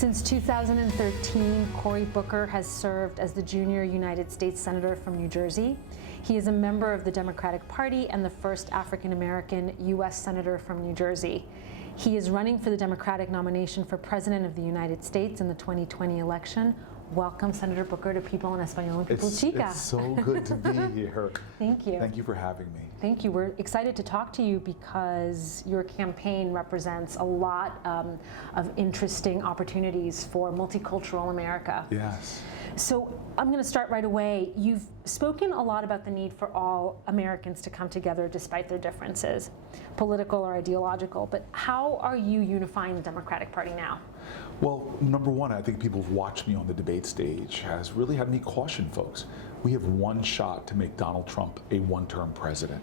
Since 2013, Cory Booker has served as the junior United States Senator from New Jersey. He is a member of the Democratic Party and the first African-American U.S. Senator from New Jersey. He is running for the Democratic nomination for President of the United States in the 2020 election. Welcome, Senator Booker, to People en Español and People Chica. It's so good to be here. Thank you. Thank you for having me. Thank you. We're excited to talk to you because your campaign represents a lot of interesting opportunities for multicultural America. Yes. So I'm going to start right away. You've spoken a lot about the need for all Americans to come together despite their differences, political or ideological, but how are you unifying the Democratic Party now? Well, number one, I think people who've watched me on the debate stage has really had me caution folks. We have one shot to make Donald Trump a one-term president.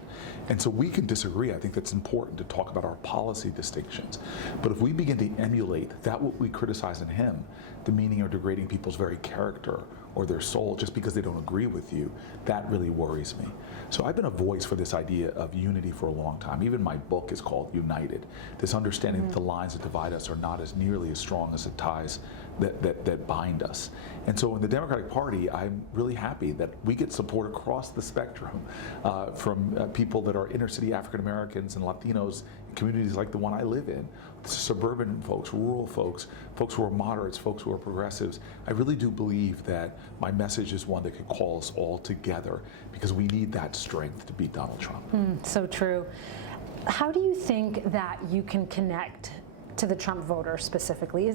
And so we can disagree. I think that's important to talk about our policy distinctions. But if we begin to emulate that what we criticize in him, demeaning or degrading people's very character or their soul just because they don't agree with you, that really worries me. So I've been a voice for this idea of unity for a long time. Even my book is called United. This understanding that the lines that divide us are not as nearly as strong as the ties that bind us. And so in the Democratic Party, I'm really happy that we get support across the spectrum from people that are inner city African Americans and Latinos in communities like the one I live in, suburban folks, rural folks, folks who are moderates, folks who are progressives. I really do believe that my message is one that could call us all together because we need that strength to beat Donald Trump. So true. How do you think that you can connect to the Trump voter specifically?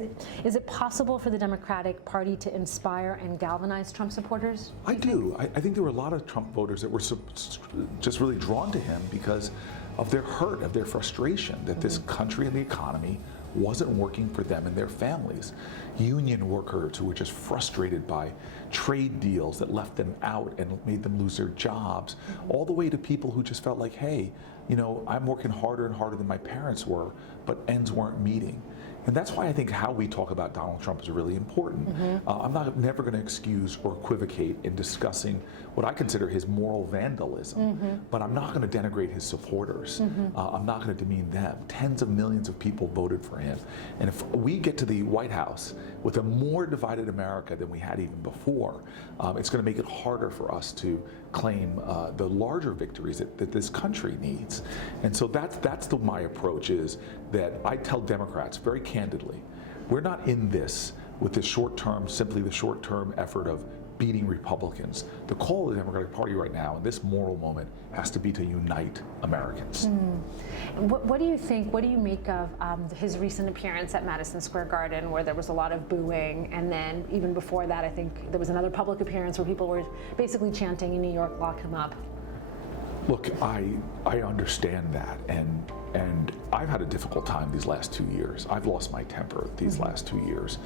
Is it possible for the Democratic Party to inspire and galvanize Trump supporters? I do. I think there were a lot of Trump voters that were just really drawn to him because of their hurt, of their frustration that this country and the economy wasn't working for them and their families. Union workers who were just frustrated by trade deals that left them out and made them lose their jobs, all the way to people who just felt like, hey, you know, I'm working harder and harder than my parents were, but ends weren't meeting. And that's why I think how we talk about Donald Trump is really important. I'm never going to excuse or equivocate in discussing what I consider his moral vandalism, but I'm not going to denigrate his supporters. I'm not going to demean them. Tens of millions of people voted for him. And if we get to the White House with a more divided America than we had even before, it's going to make it harder for us to claim the larger victories that this country needs. And so that's my approach, is that I tell Democrats very candidly, we're not in this with this short-term, simply the short-term effort of beating Republicans. The call of the Democratic Party right now in this moral moment has to be to unite Americans. What do you think, what do you make of his recent appearance at Madison Square Garden, where there was a lot of booing, and then even before that I think there was another public appearance where people were basically chanting in New York, lock him up? Look, I understand that, and I've had a difficult time these last 2 years. I've lost my temper these last 2 years.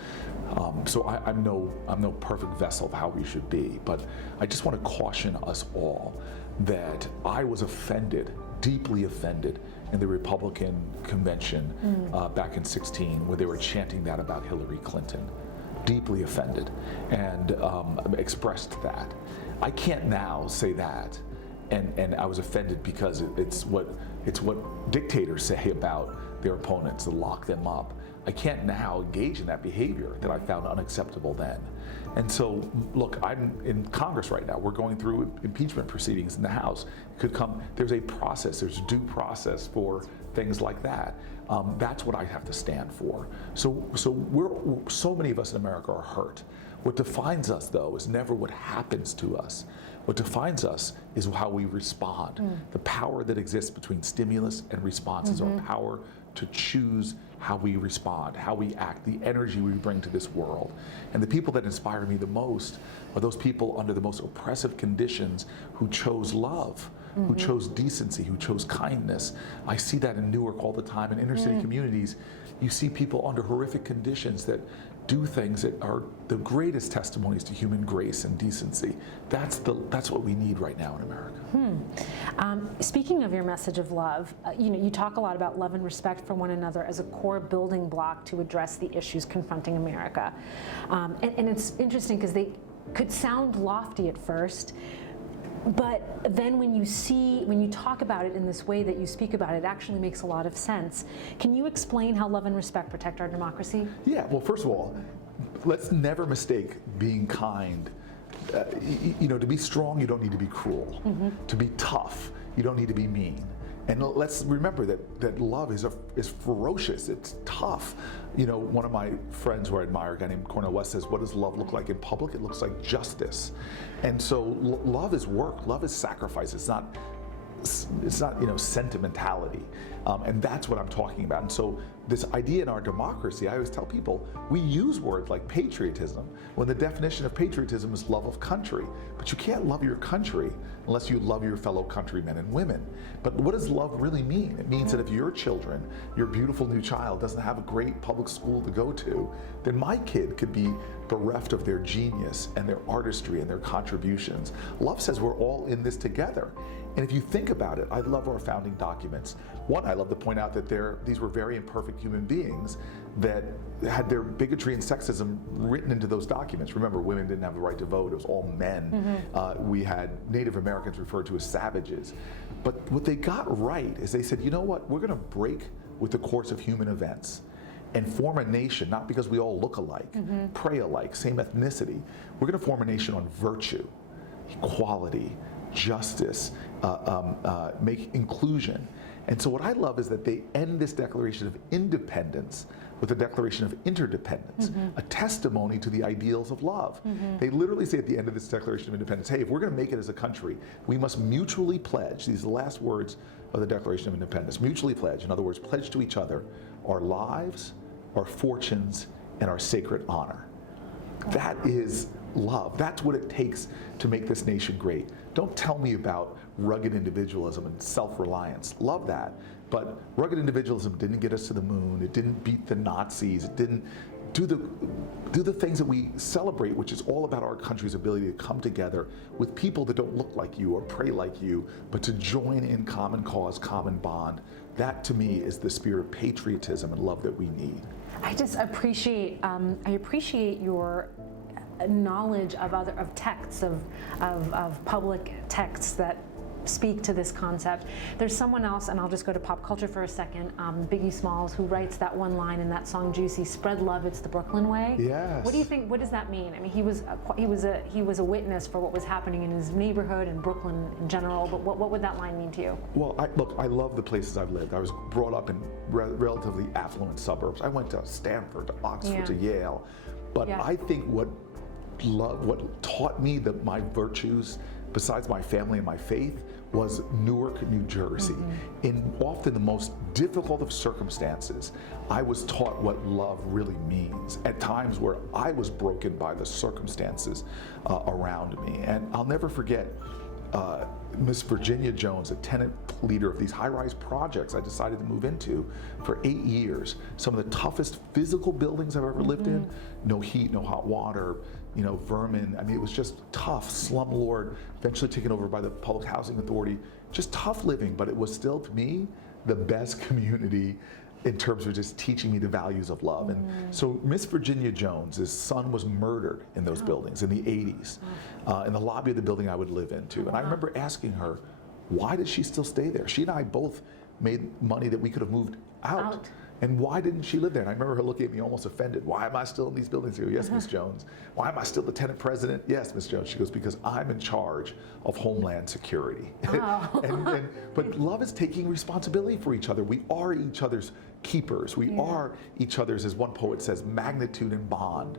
So I'm no perfect vessel of how we should be, but I just want to caution us all that I was offended, deeply offended, in the Republican convention back in '16, where they were chanting that about Hillary Clinton. Deeply offended, and expressed that. I can't now say that. And I was offended because it's what dictators say about their opponents, to lock them up. I can't now engage in that behavior that I found unacceptable then. And so, look, I'm in Congress right now. We're going through impeachment proceedings in the House. It could come, there's a process, there's due process for things like that. That's what I have to stand for. So so many of us in America are hurt. What defines us, though, is never what happens to us. What defines us is how we respond. The power that exists between stimulus and response is our power to choose how we respond, how we act, the energy we bring to this world. And the people that inspire me the most are those people under the most oppressive conditions who chose love, who chose decency, who chose kindness. I see that in Newark all the time. In inner city communities, you see people under horrific conditions that do things that are the greatest testimonies to human grace and decency. That's what we need right now in America. Speaking of your message of love, you talk a lot about love and respect for one another as a core building block to address the issues confronting America. And it's interesting because they could sound lofty at first, But then when you talk about it in this way that you speak about it, it actually makes a lot of sense. Can you explain how love and respect protect our democracy? Yeah, well, first of all, let's never mistake being kind. To be strong, you don't need to be cruel. To be tough, you don't need to be mean. And let's remember that love is ferocious. It's tough. One of my friends who I admire, a guy named Cornel West, says, "What does love look like in public? It looks like justice." And so love is work. Love is sacrifice. It's not sentimentality. And that's what I'm talking about. And so this idea in our democracy, I always tell people, we use words like patriotism, when the definition of patriotism is love of country. But you can't love your country unless you love your fellow countrymen and women. But what does love really mean? It means that if your children, your beautiful new child, doesn't have a great public school to go to, then my kid could be bereft of their genius and their artistry and their contributions. Love says we're all in this together. And if you think about it, I love our founding documents. One, I love to point out that these were very imperfect human beings that had their bigotry and sexism written into those documents. Remember, women didn't have the right to vote. It was all men. We had Native Americans referred to as savages. But what they got right is they said, you know what, we're going to break with the course of human events and form a nation, not because we all look alike, pray alike, same ethnicity. We're going to form a nation on virtue, equality, justice, make inclusion. And so what I love is that they end this Declaration of Independence with a Declaration of Interdependence, a testimony to the ideals of love. They literally say at the end of this Declaration of Independence, hey, if we're going to make it as a country, we must mutually pledge, these are the last words of the Declaration of Independence, mutually pledge, in other words, pledge to each other our lives, our fortunes, and our sacred honor. That is love. That's what it takes to make this nation great. Don't tell me about rugged individualism and self-reliance. Love that. But rugged individualism didn't get us to the moon. It didn't beat the Nazis. It didn't do the things that we celebrate, which is all about our country's ability to come together with people that don't look like you or pray like you, but to join in common cause, common bond. That, to me, is the spirit of patriotism and love that we need. I just appreciate, your knowledge of texts, of public texts that speak to this concept. There's someone else, and I'll just go to pop culture for a second, Biggie Smalls, who writes that one line in that song Juicy, "Spread love, it's the Brooklyn way." Yes. What do you think, what does that mean? I mean, he was a witness for what was happening in his neighborhood and Brooklyn in general, but what would that line mean to you? Well, I love the places I've lived. I was brought up in relatively affluent suburbs. I went to Stanford, to Oxford, to Yale. But I think what taught me my virtues, besides my family and my faith, was Newark, New Jersey. In often the most difficult of circumstances, I was taught what love really means, at times where I was broken by the circumstances around me. And I'll never forget Miss Virginia Jones, a tenant leader of these high-rise projects I decided to move into for 8 years. Some of the toughest physical buildings I've ever lived in. No heat, no hot water, vermin. I mean, it was just tough. Slumlord, eventually taken over by the Public Housing Authority. Just tough living, but it was still, to me, the best community in terms of just teaching me the values of love. And so Miss Virginia Jones, his son was murdered in those buildings in the 80s, in the lobby of the building I would live into. And I remember asking her, why did she still stay there? She and I both made money that we could have moved out. And why didn't she live there? And I remember her looking at me almost offended. Why am I still in these buildings? I go, yes, Miss Jones. Why am I still the tenant president? Yes, Miss Jones. She goes, because I'm in charge of Homeland Security. But love is taking responsibility for each other. We are each other's keepers. We are each other's, as one poet says, magnitude and bond.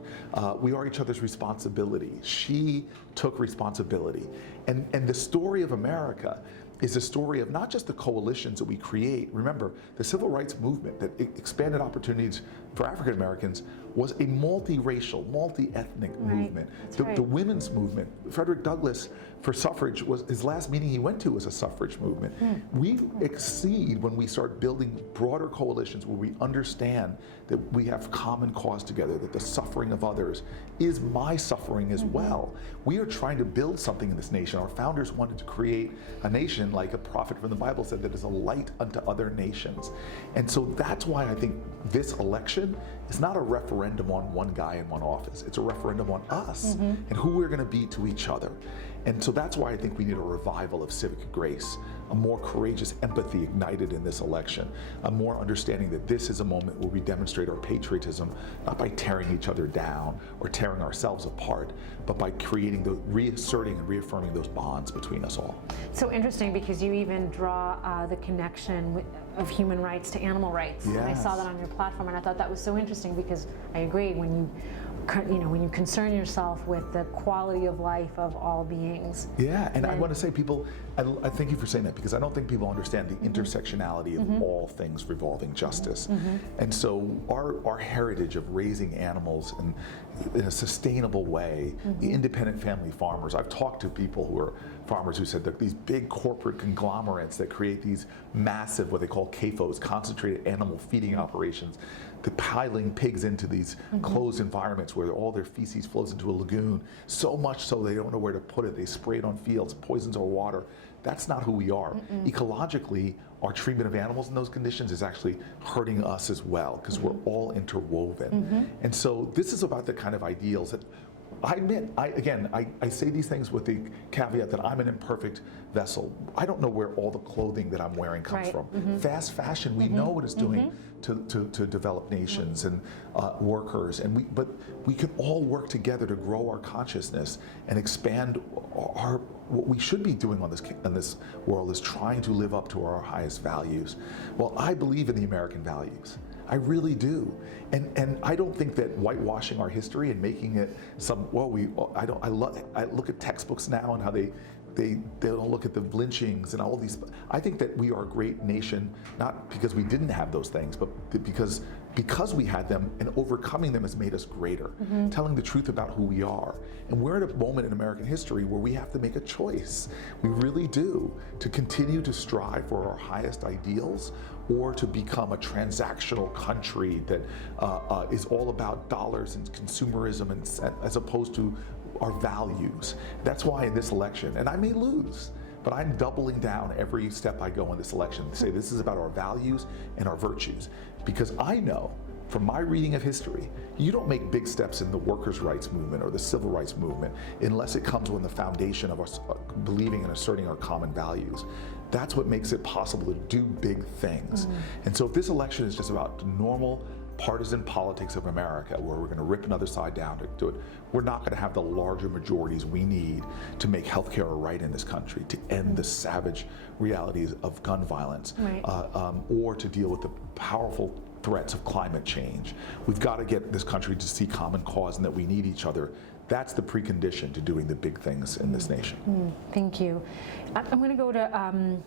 We are each other's responsibility. She took responsibility. And the story of America is a story of not just the coalitions that we create. Remember, the civil rights movement that expanded opportunities for African Americans was a multiracial, multi-ethnic movement. The women's movement, Frederick Douglass for suffrage, was his last meeting he went to was a suffrage movement. We exceed when we start building broader coalitions where we understand that we have common cause together, that the suffering of others is my suffering as well. We are trying to build something in this nation. Our founders wanted to create a nation, like a prophet from the Bible said, that is a light unto other nations. And so that's why I think this election It's not a referendum on one guy in one office. It's a referendum on us and who we're going to be to each other. And so that's why I think we need a revival of civic grace, a more courageous empathy ignited in this election, a more understanding that this is a moment where we demonstrate our patriotism, not by tearing each other down or tearing ourselves apart, but by creating, reasserting and reaffirming those bonds between us all. So interesting, because you even draw the connection of human rights to animal rights. Yes. And I saw that on your platform, and I thought that was so interesting, because I agree, when you concern yourself with the quality of life of all beings. Yeah, and I want to say, people, I thank you for saying that, because I don't think people understand the intersectionality of all things revolving justice. And so our heritage of raising animals in a sustainable way, the independent family farmers, I've talked to people who are farmers who said that these big corporate conglomerates that create these massive, what they call CAFOs, concentrated animal feeding operations, the piling pigs into these closed environments where all their feces flows into a lagoon, so much so they don't know where to put it. They spray it on fields, poisons our water. That's not who we are. Ecologically, our treatment of animals in those conditions is actually hurting us as well, because we're all interwoven. And so this is about the kind of ideals that I admit, I say these things with the caveat that I'm an imperfect vessel. I don't know where all the clothing that I'm wearing comes from. Fast fashion, we know what it's doing to developed nations and workers, and but we can all work together to grow our consciousness and expand what we should be doing in this world is trying to live up to our highest values. Well, I believe in the American values. I really do, and I don't think that whitewashing our history and making it I look at textbooks now and how they don't look at the lynchings and all these. I think that we are a great nation, not because we didn't have those things, but because we had them, and overcoming them has made us greater, telling the truth about who we are. And we're at a moment in American history where we have to make a choice. We really do, to continue to strive for our highest ideals, or to become a transactional country that is all about dollars and consumerism, and as opposed to our values. That's why in this election, and I may lose, but I'm doubling down every step I go in this election to say this is about our values and our virtues. Because I know, from my reading of history, you don't make big steps in the workers' rights movement or the civil rights movement unless it comes with the foundation of us believing and asserting our common values. That's what makes it possible to do big things. And so if this election is just about normal partisan politics of America, where we're going to rip another side down to do it, we're not going to have the larger majorities we need to make healthcare a right in this country, to end the savage realities of gun violence, or to deal with the powerful threats of climate change. We've got to get this country to see common cause and that we need each other. That's the precondition to doing the big things in this nation. Thank you. I'm going to go to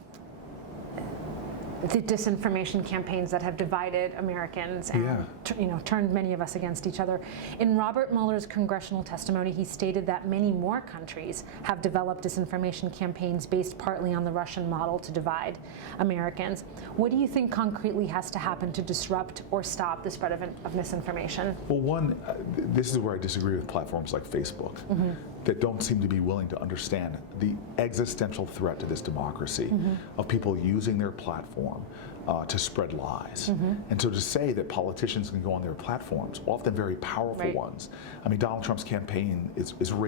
the disinformation campaigns that have divided Americans and turned many of us against each other. In Robert Mueller's congressional testimony, he stated that many more countries have developed disinformation campaigns based partly on the Russian model to divide Americans. What do you think concretely has to happen to disrupt or stop the spread of misinformation? Well, one, this is where I disagree with platforms like Facebook that don't seem to be willing to understand the existential threat to this democracy of people using their platform to spread lies. And so to say that politicians can go on their platforms, often very powerful ones. I mean, Donald Trump's campaign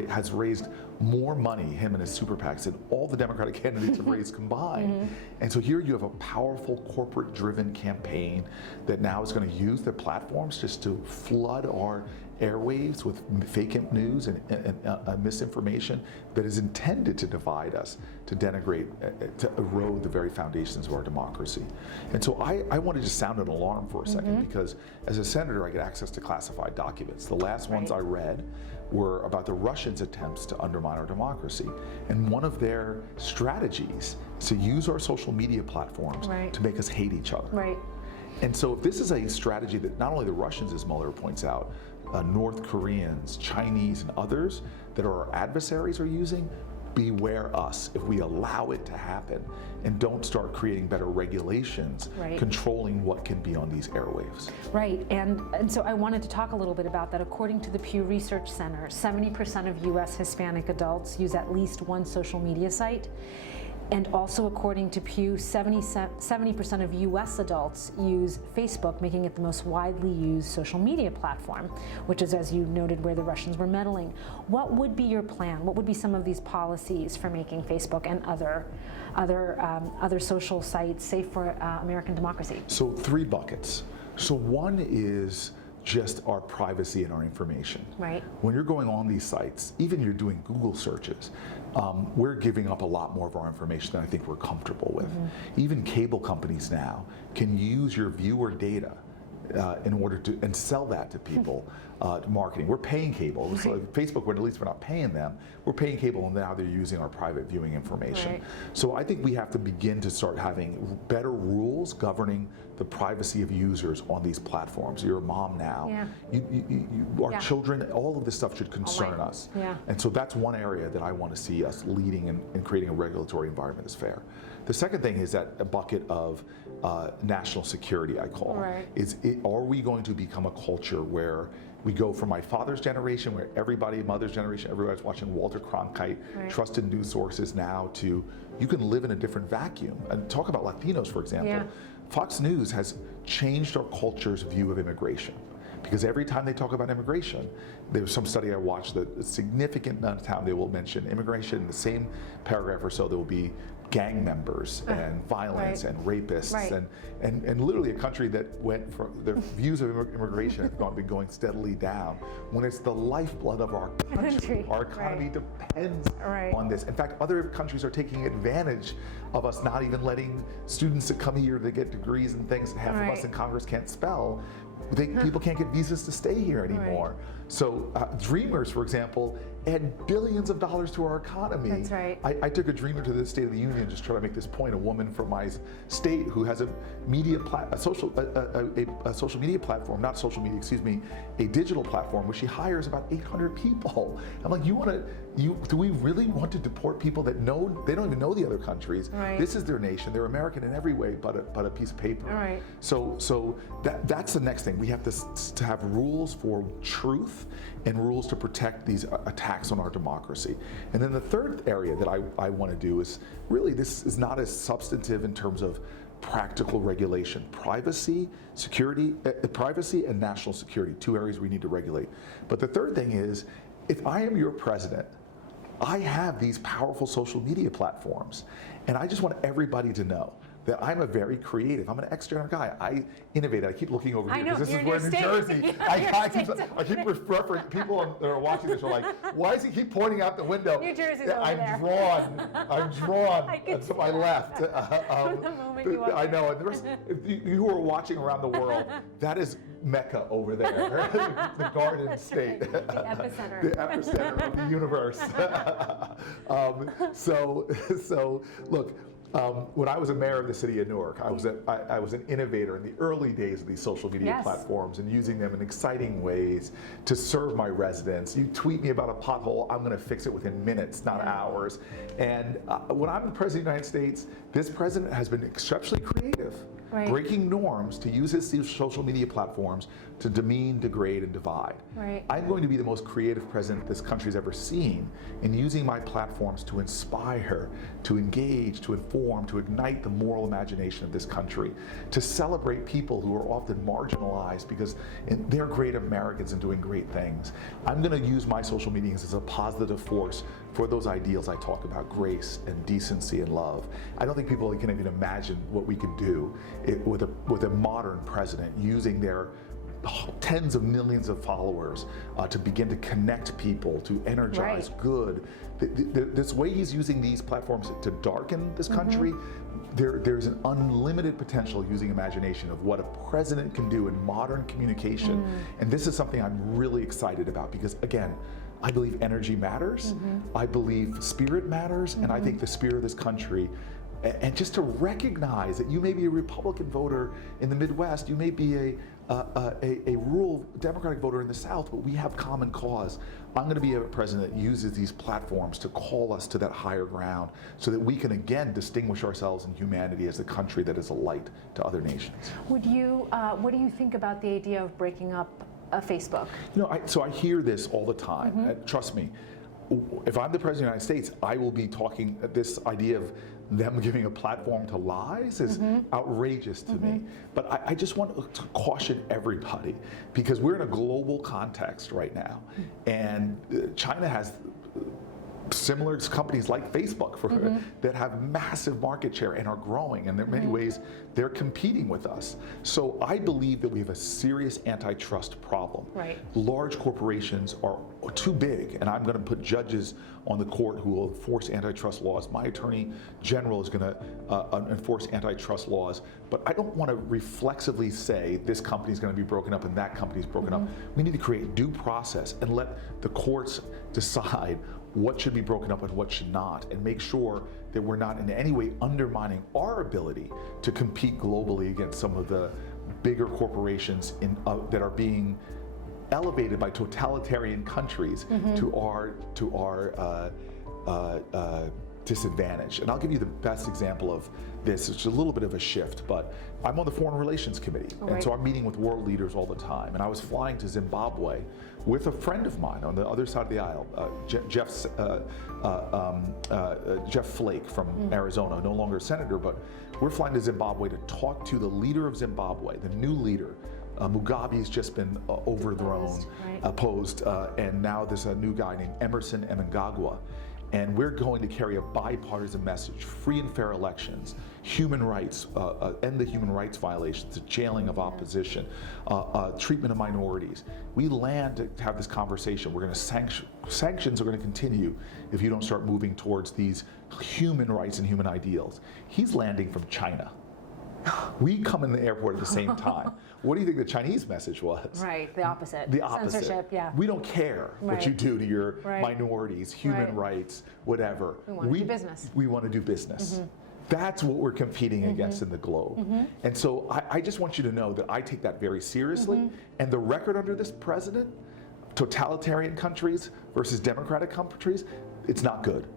has raised more money, him and his super PACs, than all the Democratic candidates have raised combined. And so here you have a powerful corporate-driven campaign that now is going to use their platforms just to flood our airwaves with fake news and misinformation that is intended to divide us, to denigrate, to erode the very foundations of our democracy. And so I wanted to sound an alarm for a second, because as a senator I get access to classified documents. The last ones I read were about the Russians' attempts to undermine our democracy. And one of their strategies is to use our social media platforms to make us hate each other. And so if this is a strategy that not only the Russians, as Mueller points out, North Koreans, Chinese, and others that are our adversaries are using, beware us if we allow it to happen and don't start creating better regulations controlling what can be on these airwaves. And so I wanted to talk a little bit about that. According to the Pew Research Center, 70% of U.S. Hispanic adults use at least one social media site. And also, according to Pew, 70% of US adults use Facebook, making it the most widely used social media platform, which is, as you noted, where the Russians were meddling. What would be your plan? What would be some of these policies for making Facebook and other social sites safe for American democracy? So 3 buckets. So one is just our privacy and our information. Right. When you're going on these sites, even you're doing Google searches, we're giving up a lot more of our information than I think we're comfortable with. Even cable companies now can use your viewer data in order to, and sell that to people, marketing. We're paying cable. Right. So Facebook, at least we're not paying them, we're paying cable, and now they're using our private viewing information. Right. So I think we have to begin to start having better rules governing the privacy of users on these platforms. You're a mom now. Yeah. Our children, all of this stuff should concern us. Yeah. And so that's one area that I want to see us leading and creating a regulatory environment that's fair. The second thing is that a bucket of national security, I call. Right. Are we going to become a culture where we go from my father's generation, where mother's generation, everybody's watching Walter Cronkite, Right. trusted news sources, now to you can live in a different vacuum. And talk about Latinos, for example. Yeah. Fox News has changed our culture's view of immigration. Because every time they talk about immigration, there was some study I watched that a significant amount of time they will mention immigration in the same paragraph or so. There will be gang members and violence Right. and rapists Right. and literally a country that went from their views of immigration have been going steadily down when it's the lifeblood of our country. Our economy Right. depends Right. on this. In fact, other countries are taking advantage of us not even letting students that come here to get degrees and things that half of us Right. in Congress can't spell. People can't get visas to stay here anymore. Right. So Dreamers, for example, add billions of dollars to our economy. That's right. I took a Dreamer to the State of the Union just trying to make this point. A woman from my state who has a social media platform, not social media, excuse me, a digital platform where she hires about 800 people. I'm like, do we really want to deport people that they don't even know the other countries? Right. This is their nation. They're American in every way, but a piece of paper. Right. So that's the next thing. We have to have rules for truth and rules to protect these attacks on our democracy. And then the third area that I want to do is really, this is not as substantive in terms of practical regulation. Privacy and national security, 2 areas we need to regulate. But the third thing is, if I am your president, I have these powerful social media platforms, and I just want everybody to know that I'm a very creative. I'm an external guy. I innovate. I keep looking over here because this is where New Jersey. I keep referring. People that are watching this are like, why does he keep pointing out the window? New Jersey's over I'm there. I'm drawn to my left. From the moment you walked I know. And the rest, you who are watching around the world, that is Mecca over there, the Garden State, The epicenter. the epicenter of the universe. So look. When I was a mayor of the city of Newark, I was an innovator in the early days of these social media Yes. platforms and using them in exciting ways to serve my residents. You tweet me about a pothole, I'm going to fix it within minutes, not hours. And when I'm the president of the United States, this president has been exceptionally creative, Right. breaking norms to use his social media platforms to demean, degrade, and divide. Right. I'm going to be the most creative president this country's ever seen in using my platforms to inspire, to engage, to inform, to ignite the moral imagination of this country, to celebrate people who are often marginalized because they're great Americans and doing great things. I'm going to use my social medias as a positive force for those ideals I talk about, grace and decency and love. I don't think people can even imagine what we can do with a modern president using their tens of millions of followers to begin to connect people, to energize Right. good. This way he's using these platforms to darken this country, there's an unlimited potential using imagination of what a president can do in modern communication. And this is something I'm really excited about because, again, I believe energy matters, I believe spirit matters, and I think the spirit of this country. And just to recognize that you may be a Republican voter in the Midwest, you may be a rural Democratic voter in the South, but we have common cause. I'm going to be a president that uses these platforms to call us to that higher ground so that we can again distinguish ourselves in humanity as a country that is a light to other nations. What do you think about the idea of breaking up Facebook? So I hear this all the time. Trust me. if I'm the President of the United States, I will be talking, this idea of them giving a platform to lies is outrageous to me. But I just want to caution everybody, because we're in a global context right now, and China has similar companies like Facebook that have massive market share and are growing, and in many ways they're competing with us. So I believe that we have a serious antitrust problem. Right. Large corporations are too big, and I'm going to put judges on the court who will enforce antitrust laws. My attorney general is going to enforce antitrust laws, but I don't want to reflexively say this company is going to be broken up and that company is broken up. We need to create due process and let the courts decide what should be broken up and what should not, and make sure that we're not in any way undermining our ability to compete globally against some of the bigger corporations that are being elevated by totalitarian countries to our disadvantage. And I'll give you the best example of this. It's a little bit of a shift, but I'm on the Foreign Relations Committee, and so I'm meeting with world leaders all the time. And I was flying to Zimbabwe with a friend of mine on the other side of the aisle, Jeff Flake from Arizona, no longer a senator, but we're flying to Zimbabwe to talk to the leader of Zimbabwe, the new leader. Mugabe's just been overthrown, opposed, and now there's a new guy named Emerson Mnangagwa. And we're going to carry a bipartisan message: free and fair elections, human rights, end the human rights violations, the jailing of opposition, treatment of minorities. We land to have this conversation. We're going to sanctions are going to continue if you don't start moving towards these human rights and human ideals. He's landing from China. We come in the airport at the same time. What do you think the Chinese message was? Right, the opposite. The opposite. Censorship, yeah. We don't care what you do to your minorities, human rights, whatever. We want to do business. We want to do business. That's what we're competing against in the globe. And so I just want you to know that I take that very seriously. And the record under this president, totalitarian countries versus democratic countries, it's not good.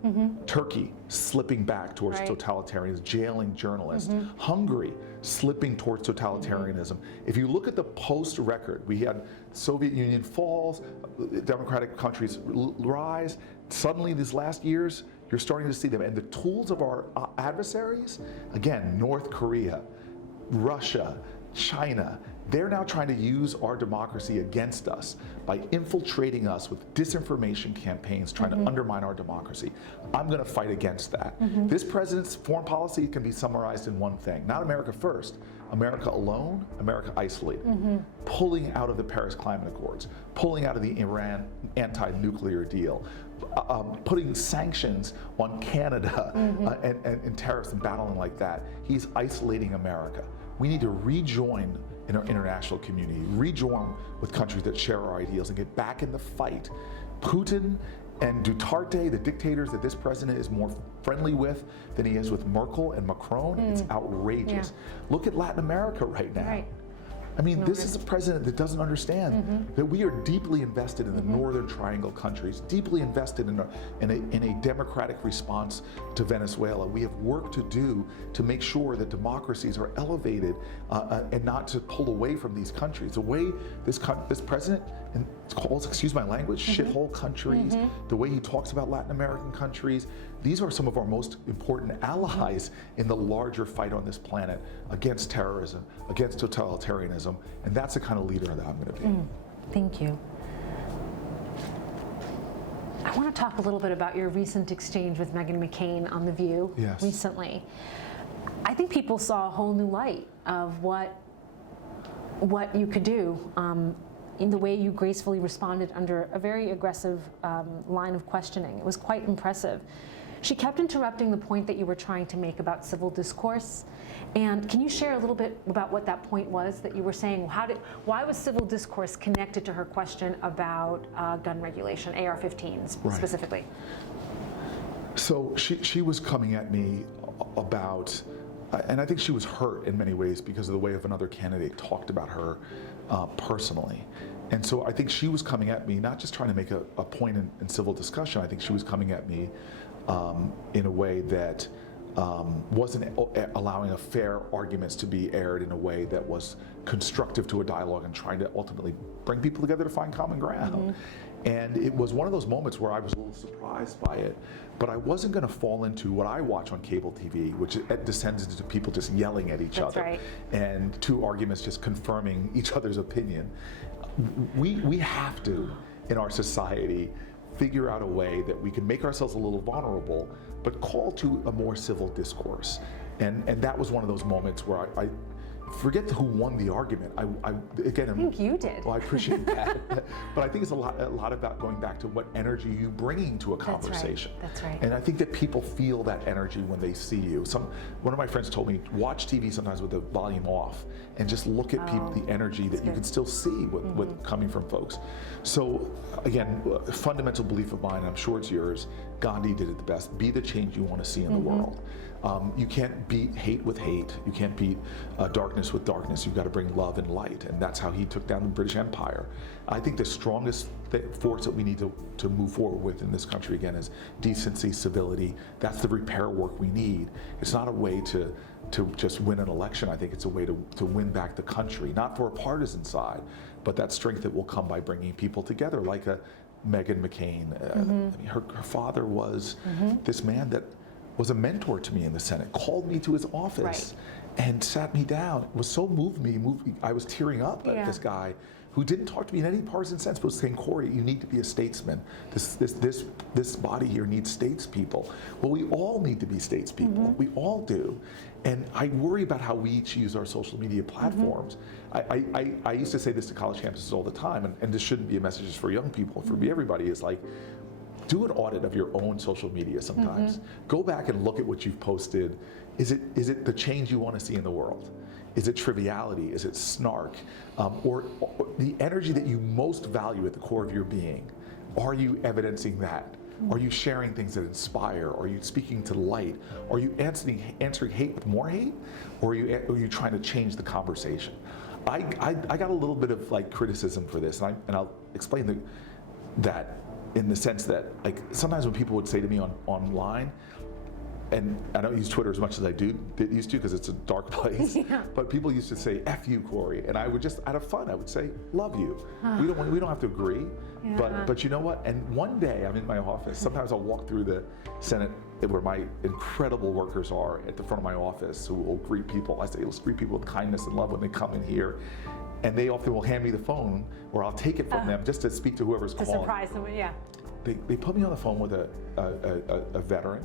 Turkey slipping back towards totalitarianism, jailing journalists. Hungary slipping towards totalitarianism. If you look at the post record, we had Soviet Union falls, democratic countries rise. Suddenly these last years, you're starting to see them. And the tools of our adversaries, again, North Korea, Russia, China, they're now trying to use our democracy against us by infiltrating us with disinformation campaigns, trying to undermine our democracy. I'm going to fight against that. This president's foreign policy can be summarized in one thing: not America first, America alone, America isolated. Pulling out of the Paris Climate Accords, pulling out of the Iran anti-nuclear deal, putting sanctions on Canada and tariffs and battling like that. He's isolating America. We need to rejoin in our international community, rejoin with countries that share our ideals, and get back in the fight. Putin and Duterte, the dictators that this president is more friendly with than he is with Merkel and Macron, it's outrageous. Look at Latin America right now. I mean, this is a president that doesn't understand that we are deeply invested in the Northern Triangle countries, deeply invested in a democratic response to Venezuela. We have work to do to make sure that democracies are elevated and not to pull away from these countries. The way this president calls, excuse my language, shithole countries, the way he talks about Latin American countries, these are some of our most important allies in the larger fight on this planet against terrorism, against totalitarianism, and that's the kind of leader that I'm going to be. Thank you. I want to talk a little bit about your recent exchange with Meghan McCain on The View recently. I think people saw a whole new light of what you could do in the way you gracefully responded under a very aggressive line of questioning. It was quite impressive. She kept interrupting the point that you were trying to make about civil discourse. And can you share a little bit about what that point was that you were saying? Why was civil discourse connected to her question about gun regulation, AR-15s specifically? So she was coming at me about, and I think she was hurt in many ways because of the way of another candidate talked about her personally. And so I think she was coming at me, not just trying to make a point in civil discussion. I think she was coming at me in a way that wasn't allowing a fair arguments to be aired in a way that was constructive to a dialogue and trying to ultimately bring people together to find common ground. And it was one of those moments where I was a little surprised by it, but I wasn't going to fall into what I watch on cable TV, which descends into people just yelling at each other, right. and two arguments just confirming each other's opinion. We have to, in our society, figure out a way that we can make ourselves a little vulnerable, but call to a more civil discourse. And that was one of those moments where I forget who won the argument. I think you did. Well, I appreciate that. But I think it's a lot about going back to what energy you're bringing to a conversation. That's right. And I think that people feel that energy when they see you. One of my friends told me, watch TV sometimes with the volume off and just look at people, the energy that you can still see with coming from folks. So again, a fundamental belief of mine, and I'm sure it's yours, Gandhi did it the best: be the change you want to see in the world. You can't beat hate with hate. You can't beat darkness with darkness. You've got to bring love and light, and that's how he took down the British Empire. I think the strongest force that we need to move forward with in this country, again, is decency, civility. That's the repair work we need. It's not a way to just win an election. I think it's a way to win back the country, not for a partisan side, but that strength that will come by bringing people together, like a Meghan McCain. I mean, her father was this man that was a mentor to me in the Senate, called me to his office and sat me down. It was so moved me. I was tearing up at this guy who didn't talk to me in any partisan sense, but was saying, Cory, you need to be a statesman. This body here needs statespeople. Well, we all need to be statespeople. We all do. And I worry about how we each use our social media platforms. I used to say this to college campuses all the time, and this shouldn't be a message just for young people, for me, everybody, is like, do an audit of your own social media sometimes. Go back and look at what you've posted. Is it the change you want to see in the world? Is it triviality? Is it snark? Or the energy that you most value at the core of your being? Are you evidencing that? Are you sharing things that inspire? Are you speaking to light? Are you answering hate with more hate? Or are you trying to change the conversation? I got a little bit of like criticism for this, and I'll explain that in the sense that, like, sometimes when people would say to me online, and I don't use Twitter as much as I used to because it's a dark place, but people used to say, F you, Cory, and I would just, out of fun, I would say, love you. We don't have to agree, but you know what? And one day I'm in my office, sometimes I'll walk through the Senate where my incredible workers are at the front of my office who will greet people. I say, let's greet people with kindness and love when they come in here. And they often will hand me the phone, or I'll take it from them just to speak to whoever's calling. To surprise them, They put me on the phone with a veteran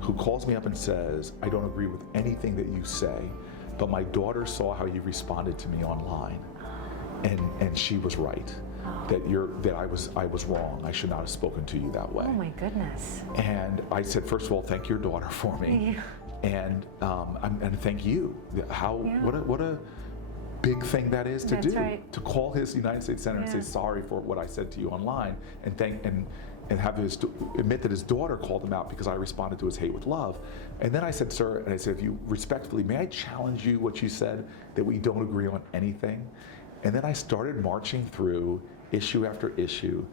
who calls me up and says, I don't agree with anything that you say, but my daughter saw how you responded to me online, and she was right. That I was wrong. I should not have spoken to you that way. Oh my goodness. And I said, first of all, thank your daughter for me, and thank you. What a big thing that is to do. Right. To call his United States Senator and say sorry for what I said to you online, and have admit that his daughter called him out because I responded to his hate with love. And then I said, sir, and I said, if you respectfully, may I challenge you what you said, that we don't agree on anything? And then I started marching through issue after issue,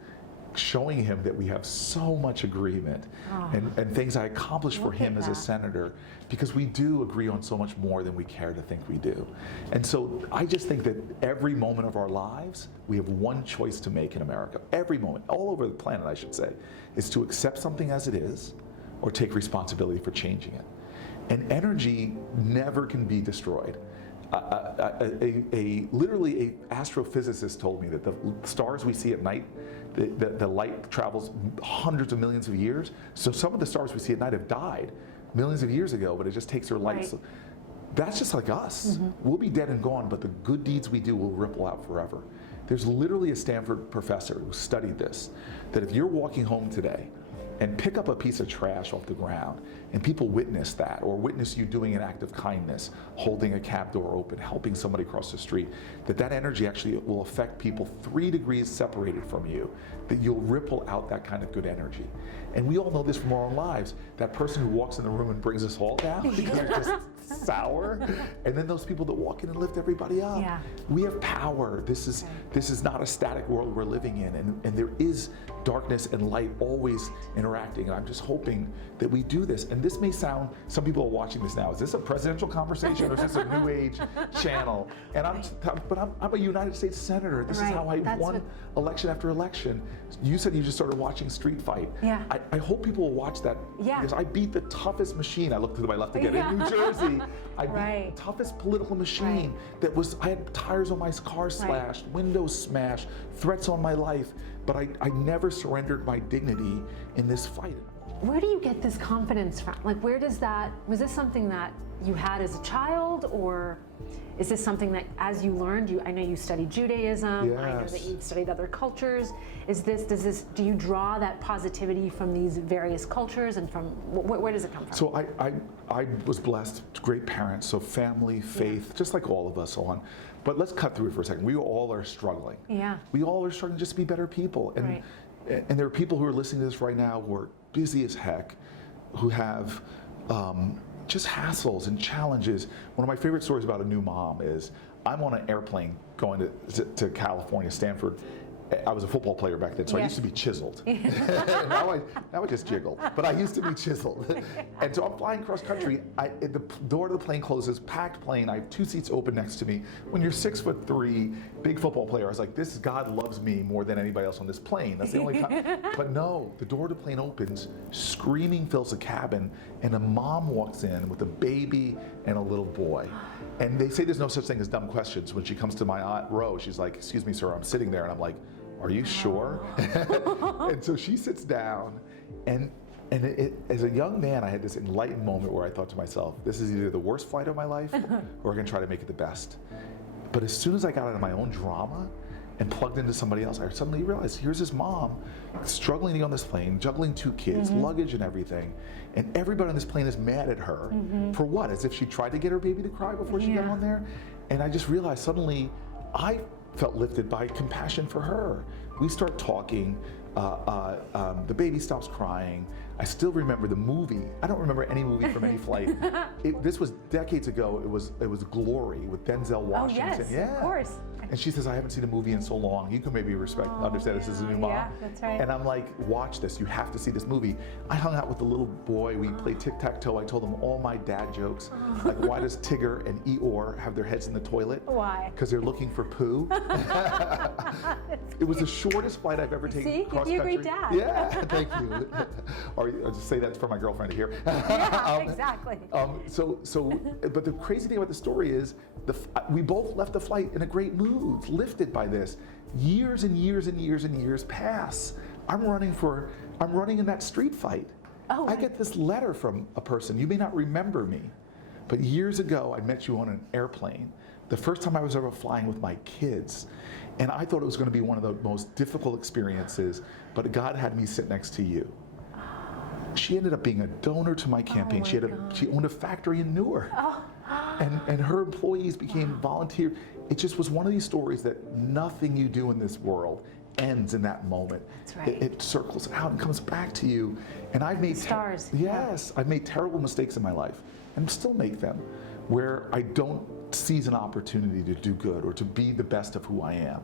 showing him that we have so much agreement and things I accomplished for him as a senator, because we do agree on so much more than we care to think we do. And so I just think that every moment of our lives, we have one choice to make in America. Every moment, all over the planet, I should say, is to accept something as it is or take responsibility for changing it. And energy never can be destroyed. Literally an astrophysicist told me that the stars we see at night, the light travels hundreds of millions of years. So some of the stars we see at night have died millions of years ago, but it just takes their light. So that's just like us. We'll be dead and gone, but the good deeds we do will ripple out forever. There's literally a Stanford professor who studied this, that if you're walking home today and pick up a piece of trash off the ground, and people witness that, or witness you doing an act of kindness, holding a cab door open, helping somebody cross the street, that energy actually will affect people 3 degrees separated from you, that you'll ripple out that kind of good energy. And we all know this from our own lives. That person who walks in the room and brings us all down because they're just sour, and then those people that walk in and lift everybody up. We have power. This is not a static world we're living in, and there is darkness and light always in interacting. And I'm just hoping that we do this. And this may sound, some people are watching this now, is this a presidential conversation or is this a new age channel? And I'm a United States senator. This is how I won election after election. You said you just started watching Street Fight. Yeah. I hope people will watch that because I beat the toughest machine. I looked to my left again in New Jersey. I beat the toughest political machine that was, I had tires on my car slashed, windows smashed, threats on my life, but I never surrendered my dignity in this fight. Where do you get this confidence from? Like, where does that, was this something that you had as a child, or is this something that as you learned, I know you studied Judaism, I know that you've studied other cultures. Do you draw that positivity from these various cultures, and from, where does it come from? So I was blessed, great parents, so family, faith, just like all of us on. But let's cut through it for a second. We all are struggling. Yeah. We all are struggling just to be better people. And and there are people who are listening to this right now who are busy as heck, who have just hassles and challenges. One of my favorite stories about a new mom is I'm on an airplane going to California, Stanford. I was a football player back then, so I used to be chiseled. now I just jiggle, but I used to be chiseled. And so I'm flying cross country. The door to the plane closes, packed plane. I have 2 seats open next to me. When you're 6'3", big football player, I was like, this God loves me more than anybody else on this plane. That's the only time. But no, the door to the plane opens, screaming fills the cabin, and a mom walks in with a baby and a little boy. And they say there's no such thing as dumb questions. When she comes to my row, she's like, excuse me, sir, I'm sitting there. And I'm like, are you sure? And so she sits down, and as a young man, I had this enlightened moment where I thought to myself, this is either the worst flight of my life, or we're gonna try to make it the best. But as soon as I got out of my own drama and plugged into somebody else, I suddenly realized, here's this mom struggling to get on this plane, juggling 2 kids, luggage and everything, and everybody on this plane is mad at her for what? As if she tried to get her baby to cry before she got on there? And I just realized suddenly, I felt lifted by compassion for her. We start talking, the baby stops crying. I still remember the movie. I don't remember any movie from any flight. This was decades ago. It was Glory with Denzel Washington. Oh yes, of course. And she says, I haven't seen a movie in so long. You can maybe understand this as a new mom. Yeah, that's right. And I'm like, watch this. You have to see this movie. I hung out with the little boy. We played tic-tac-toe. I told him all my dad jokes. Like, why does Tigger and Eeyore have their heads in the toilet? Why? Because they're looking for poo. It was the shortest flight I've ever taken cross country. You're a great dad. Yeah, thank you. Or I'll just say that for my girlfriend to hear. Yeah, exactly. But the crazy thing about the story is, we both left the flight in a great mood, lifted by this. Years and years and years and years pass. I'm running in that street fight. I get this letter from a person. You may not remember me, but years ago I met you on an airplane. The first time I was ever flying with my kids. And I thought it was going to be one of the most difficult experiences, but God had me sit next to you. She ended up being a donor to my campaign. She owned a factory in Newark. And her employees became volunteers. It just was one of these stories that nothing you do in this world ends in that moment. That's right. It circles out and comes back to you. And I've made stars. Yes, I've made terrible mistakes in my life, and still make them, where I don't seize an opportunity to do good or to be the best of who I am.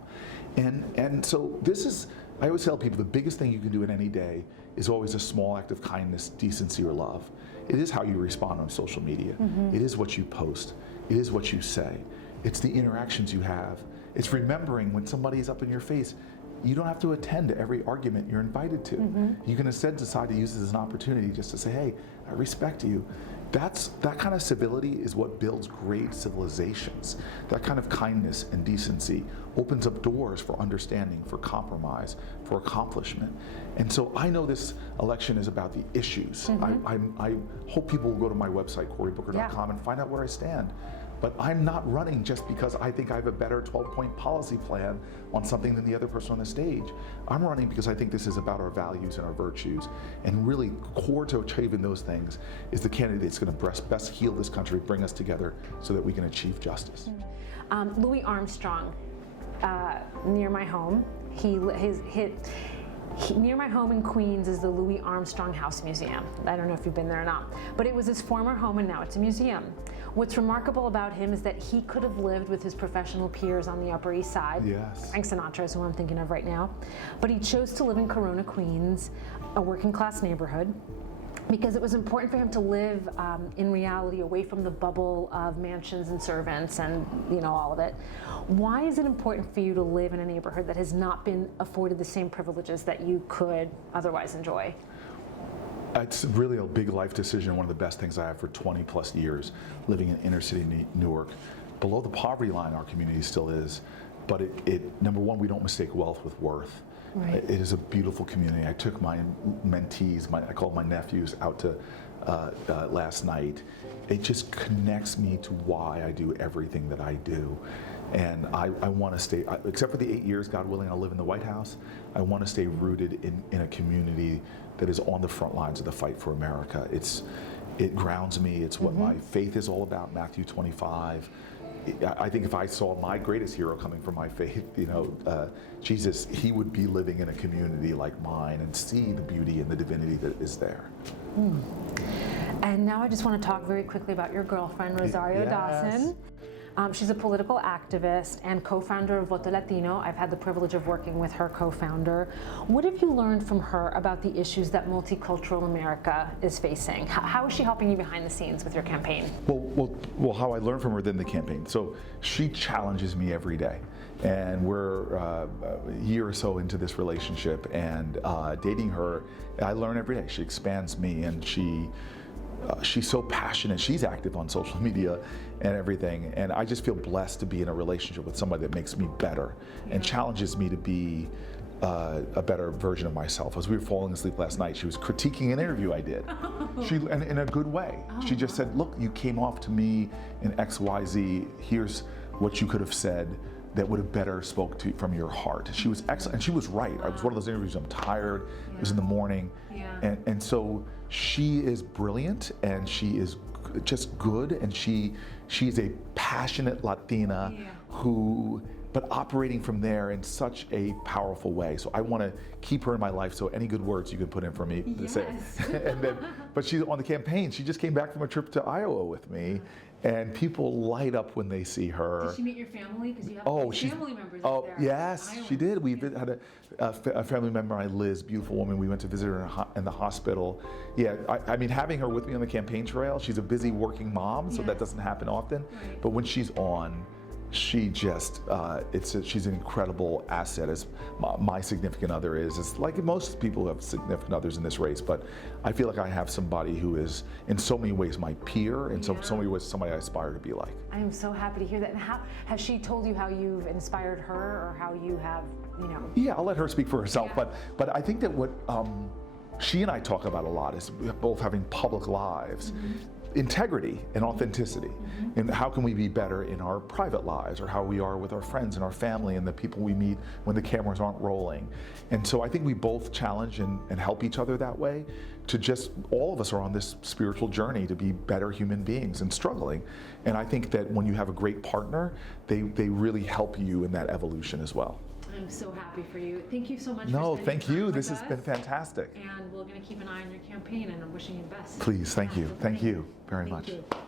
And so this is, I always tell people, the biggest thing you can do in any day is always a small act of kindness, decency, or love. It is how you respond on social media. It is what you post. It is what you say. It's the interactions you have. It's remembering when somebody's up in your face, you don't have to attend to every argument you're invited to. You can instead decide to use it as an opportunity just to say, hey, I respect you. That kind of civility is what builds great civilizations. That kind of kindness and decency opens up doors for understanding, for compromise, for accomplishment. And so I know this election is about the issues. I hope people will go to my website, corybooker.com, and find out where I stand. But I'm not running just because I think I have a better 12-point policy plan on something than the other person on the stage. I'm running because I think this is about our values and our virtues. And really core to achieving those things is the candidate that's going to best heal this country, bring us together so that we can achieve justice. Louis Armstrong, near my home, near my home in Queens is the Louis Armstrong House Museum. I don't know if you've been there or not, but it was his former home and now it's a museum. What's remarkable about him is that he could have lived with his professional peers on the Upper East Side. Yes. Frank Sinatra is who I'm thinking of right now. But he chose to live in Corona, Queens, a working class neighborhood, because it was important for him to live in reality, away from the bubble of mansions and servants and all of it. Why is it important for you to live in a neighborhood that has not been afforded the same privileges that you could otherwise enjoy? It's really a big life decision, one of the best things I have for 20 plus years, living in inner city Newark. Below the poverty line, our community still is, but number one, we don't mistake wealth with worth. Right. It is a beautiful community. I took my mentees, I called my nephews out to last night. It just connects me to why I do everything that I do. And I want to stay, except for the 8 years, God willing, I'll live in the White House, I want to stay rooted in a community that is on the front lines of the fight for America. It grounds me. It's what my faith is all about, Matthew 25. I think if I saw my greatest hero coming from my faith, Jesus, he would be living in a community like mine and see the beauty and the divinity that is there. And now I just want to talk very quickly about your girlfriend, Rosario Dawson. She's a political activist and co-founder of Voto Latino. I've had the privilege of working with her co-founder. What have you learned from her about the issues that multicultural America is facing? How is she helping you behind the scenes with your campaign? Well, how I learned from her than the campaign. So she challenges me every day. And we're a year or so into this relationship, and dating her, I learn every day. She expands me, and she's so passionate. She's active on social media and everything, and I just feel blessed to be in a relationship with somebody that makes me better and challenges me to be a better version of myself. As we were falling asleep last night, she was critiquing an interview I did. And in a good way. She just said, look, you came off to me in XYZ, here's what you could have said that would have better spoke to from your heart. She was excellent, and she was right. It was one of those interviews, I'm tired, it was in the morning. And so she is brilliant, and she is just good, and she is a passionate Latina but operating from there in such a powerful way. So I want to keep her in my life, so any good words you can put in for me to say. But she's on the campaign. She just came back from a trip to Iowa with me, and people light up when they see her. Did she meet your family? Because you have family members up there. Yes, she did. We had a family member, Liz, beautiful woman. We went to visit her in the hospital. Yeah, I mean, having her with me on the campaign trail, she's a busy working mom, so that doesn't happen often. But when she's on, she just, she's an incredible asset, as my significant other is. It's like most people who have significant others in this race, but I feel like I have somebody who is in so many ways my peer, and so many ways somebody I aspire to be like. I am so happy to hear that. And how has she told you how you've inspired her, or how you have, Yeah, I'll let her speak for herself, but I think that what she and I talk about a lot is both having public lives, integrity and authenticity, and how can we be better in our private lives, or how we are with our friends and our family and the people we meet when the cameras aren't rolling. And so I think we both challenge and help each other that way, to just, all of us are on this spiritual journey to be better human beings and struggling. And I think that when you have a great partner, they really help you in that evolution as well. I'm so happy for you. Thank you so much. No, for thank you. This has been fantastic. And we're going to keep an eye on your campaign, and I'm wishing you the best. Please, thank you. Thank you very much. Thank you.